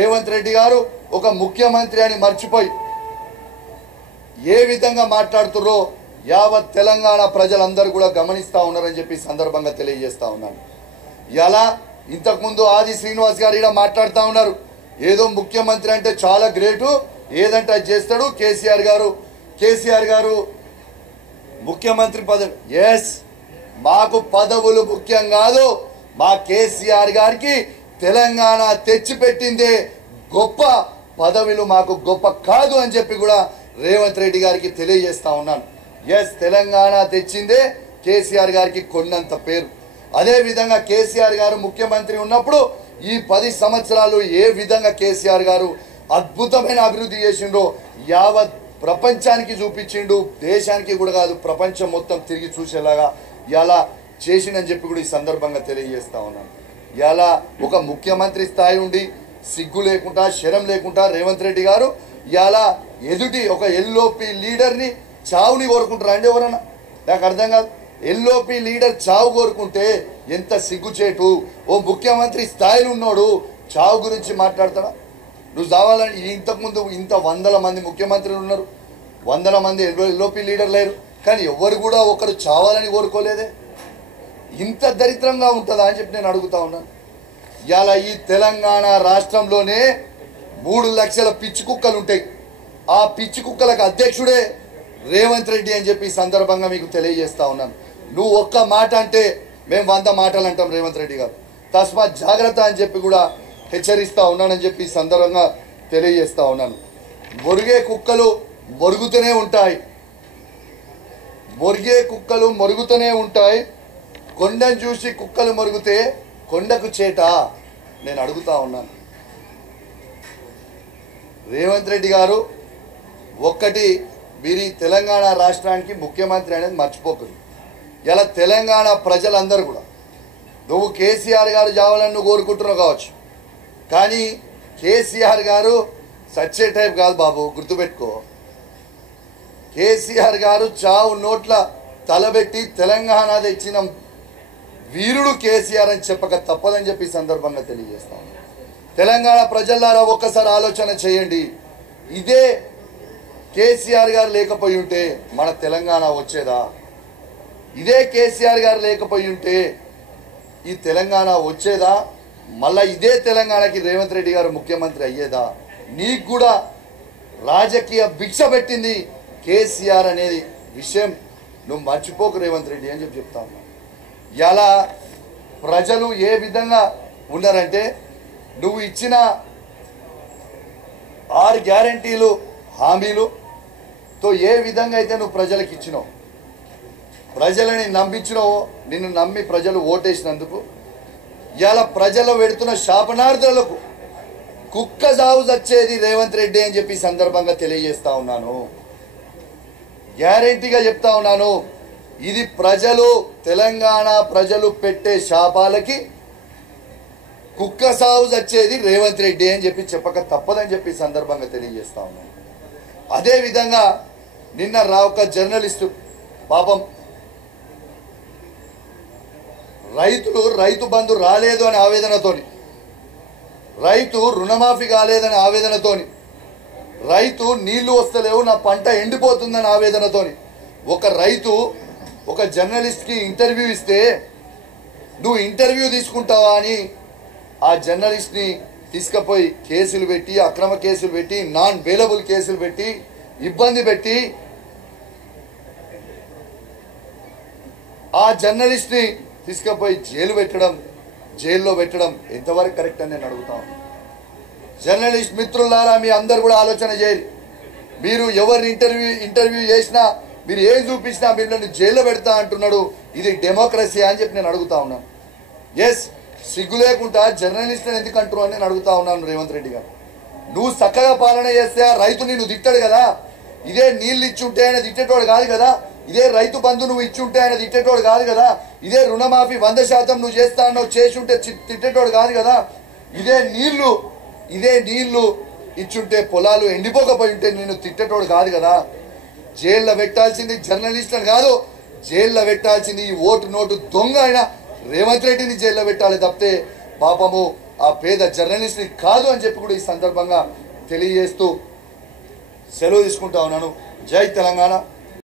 రేవంత్ రెడ్డి గారు ఒక ముఖ్యమంత్రి అని మర్చిపోయి ఏ విధంగా మాట్లాడుతురో యావత్ తెలంగాణ ప్రజలందరూ కూడా గమనిస్తా ఉన్నారని చెప్పి సందర్భంగా తెలియజేస్తా ఉన్నాను. ఇలా ఇంతకు ముందు ఆది శ్రీనివాస్ గారు ఇలా మాట్లాడుతూ ఉన్నారు. ఏదో ముఖ్యమంత్రి అంటే చాలా గ్రేటు, ఏదంటే అది చేస్తాడు. కేసీఆర్ గారు ముఖ్యమంత్రి పదవి. ఎస్, మాకు పదవులు ముఖ్యం కాదు. మా కేసీఆర్ గారికి తెలంగాణ తెచ్చిపెట్టిందే గొప్ప, పదవులు మాకు గొప్ప కాదు అని చెప్పి కూడా రేవంత్ రెడ్డి గారికి తెలియజేస్తా ఉన్నాను. ఎస్, తెలంగాణ తెచ్చిందే కేసీఆర్ గారికి కొన్నంత పేరు. అదే విధంగా కేసీఆర్ గారు ముఖ్యమంత్రి ఉన్నప్పుడు ఈ 10 సంవత్సరాలు ఏ విధంగా కేసీఆర్ గారు అద్భుతమైన అభివృద్ధి చేసిండో యావత్ ప్రపంచానికి చూపించిండు. దేశానికి కూడా కాదు, ప్రపంచం మొత్తం తిరిగి చూసేలాగా ఇలా చేసిండని చెప్పి కూడా ఈ సందర్భంగా తెలియజేస్తా ఉన్నాను. ఇలా ఒక ముఖ్యమంత్రి స్థాయి ఉండి సిగ్గు లేకుండా, శరం లేకుండా రేవంత్ రెడ్డి గారు ఇలా ఎదుటి ఒక ఎల్ఓపి లీడర్ని చావుని కోరుకుంటారా అండి? ఎవరన్నా నాకు అర్థం కాదు. ఎల్ఓపి లీడర్ చావు కోరుకుంటే ఎంత సిగ్గుచేటు. ఓ ముఖ్యమంత్రి స్థాయిలో ఉన్నాడు చావు గురించి మాట్లాడతాడా? నువ్వు చావాలని ఇంతకుముందు ఇంత 100 మంది ముఖ్యమంత్రులు ఉన్నారు, 100 మంది ఎల్ఓపి లీడర్ లేరు, కానీ ఎవరు కూడా ఒకరు చావాలని కోరుకోలేదే. ఇంత దరిద్రంగా ఉంటుందా అని చెప్పి నేను అడుగుతా ఉన్నాను. ఇలా ఈ తెలంగాణ రాష్ట్రంలోనే 3 లక్షల పిచ్చి కుక్కలు ఉంటాయి. ఆ పిచ్చి కుక్కలకు అధ్యక్షుడే రేవంత్ రెడ్డి అని చెప్పి ఈ సందర్భంగా మీకు తెలియజేస్తా ఉన్నాను. నువ్వు ఒక్క మాట అంటే మేము 100 మాటలు అంటాం రేవంత్ రెడ్డి గారు. తస్మాత్ జాగ్రత్త అని చెప్పి కూడా హెచ్చరిస్తా ఉన్నానని చెప్పి ఈ సందర్భంగా తెలియజేస్తా ఉన్నాను. మొరిగే కుక్కలు మొరుగుతూనే ఉంటాయి, మొరుగుతూనే ఉంటాయి. కొండను చూసి కుక్కలు మొరుగుతే కొండకు చేట. నేను అడుగుతా ఉన్నాను, రేవంత్ రెడ్డి గారు ఒక్కటి, మీరు తెలంగాణ రాష్ట్రానికి ముఖ్యమంత్రి అనేది మర్చిపోకూడదు. ఇలా తెలంగాణ ప్రజలందరూ కూడా నువ్వు కేసీఆర్ గారు చావాలని నువ్వు కోరుకుంటున్నావు కావచ్చు, కానీ కేసీఆర్ గారు సచ్చే టైప్ కాదు బాబు, గుర్తుపెట్టుకో. కేసీఆర్ గారు చావు నోట్ల తలబెట్టి తెలంగాణ తెచ్చిన వీరుడు కేసీఆర్ అని చెప్పక తప్పదని చెప్పి సందర్భంగా తెలియజేస్తాను. తెలంగాణ ప్రజలారా ఒక్కసారి ఆలోచన చేయండి. ఇదే కేసీఆర్ గారు లేకపోయి ఉంటే మన తెలంగాణ వచ్చేదా? ఇదే కేసీఆర్ గారు లేకపోయి ఉంటే ఈ తెలంగాణ వచ్చేదా? మళ్ళీ ఇదే తెలంగాణకి రేవంత్ రెడ్డి గారు ముఖ్యమంత్రి అయ్యేదా? నీకు కూడా రాజకీయ భిక్ష పెట్టింది కేసీఆర్ అనేది విషయం నువ్వు మర్చిపోకు రేవంత్ రెడ్డి అని చెప్పి చెప్తా ఉన్నా. ఇలా ప్రజలు ఏ విధంగా ఉన్నారంటే, నువ్వు ఇచ్చిన 6 గ్యారంటీలు హామీలుతో ఏ విధంగా అయితే నువ్వు ప్రజలకు ఇచ్చినావు, ప్రజలని నమ్మించినావో, నిన్ను నమ్మి ప్రజలు ఓటేసినందుకు ఇలా ప్రజలు పెడుతున్న శాపనార్థులకు కుక్క సాగు చచ్చేది రేవంత్ రెడ్డి అని చెప్పి సందర్భంగా తెలియజేస్తా ఉన్నాను. గ్యారెంటీగా చెప్తా ఉన్నాను, ఇది ప్రజలు, తెలంగాణ ప్రజలు పెట్టే శాపాలకి కుక్క సాగు చచ్చేది రేవంత్ రెడ్డి అని చెప్పి చెప్పక తప్పదని చెప్పి సందర్భంగా తెలియజేస్తా ఉన్నాను. అదేవిధంగా నిన్న ఒక జర్నలిస్టు పాపం రైతు బంధు రాలేదు అనే ఆవేదనతోని, రైతు రుణమాఫీ కాలేదని ఆవేదనతోని, రైతు నీళ్లు వస్తలేవు నా పంట ఎండిపోతుందని ఆవేదనతోని ఒక రైతు ఒక జర్నలిస్ట్కి ఇంటర్వ్యూ ఇస్తే నువ్వు ఇంటర్వ్యూ తీసుకుంటావా అని ఆ జర్నలిస్ట్ని తీసుకుపోయి కేసులు పెట్టి, అక్రమ కేసులు పెట్టి, నాన్ బెయిలబుల్ కేసులు పెట్టి, ఇబ్బంది పెట్టి ఆ జర్నలిస్ట్ని తీసుకుపోయి జైల్లో పెట్టడం ఎంతవరకు కరెక్ట్ అని నేను అడుగుతాను. జర్నలిస్ట్ మిత్రులారా, మీ అందరు కూడా ఆలోచన చేయాలి. మీరు ఎవరిని ఇంటర్వ్యూ చేసినా, మీరు ఏం చూపించినా మిమ్మల్ని జైల్లో పెడతా అంటున్నాడు. ఇది డెమోక్రసీ అని చెప్పి నేను అడుగుతా ఉన్నాను. ఎస్, సిగ్గు లేకుండా జర్నలిస్ట్ని ఎందుకు అంటున్నావు అని నేను అడుగుతా ఉన్నాను. రేవంత్ రెడ్డి గారు, నువ్వు చక్కగా పాలన చేస్తే ఆ రైతు నిన్ను తిట్టాడు కదా. ఇదే నీళ్ళు ఇచ్చుంటే ఆయన తిట్టేటోడు కాదు కదా. ఇదే రైతు బంధు నువ్వు ఇచ్చుంటే ఆయన తిట్టేటోడు కాదు కదా. ఇదే రుణమాఫీ 100% నువ్వు చేస్తా అన్నావు, చేసి ఉంటే తిట్టేటోడు కాదు కదా. ఇదే నీళ్లు ఇచ్చుంటే పొలాలు ఎండిపోకపోయి ఉంటే నేను తిట్టేటోడు కాదు కదా. జైల్లో పెట్టాల్సింది జర్నలిస్టులను కాదు, జైల్లో పెట్టాల్సింది ఈ ఓటు నోటు దొంగ అయినా రేవంత్ రెడ్డిని జైల్లో పెట్టాలి తప్పితే పాపము ఆ పేద జర్నలిస్ట్ని కాదు అని చెప్పి కూడా ఈ సందర్భంగా తెలియజేస్తూ సెలవు తీసుకుంటా ఉన్నాను. జై తెలంగాణ.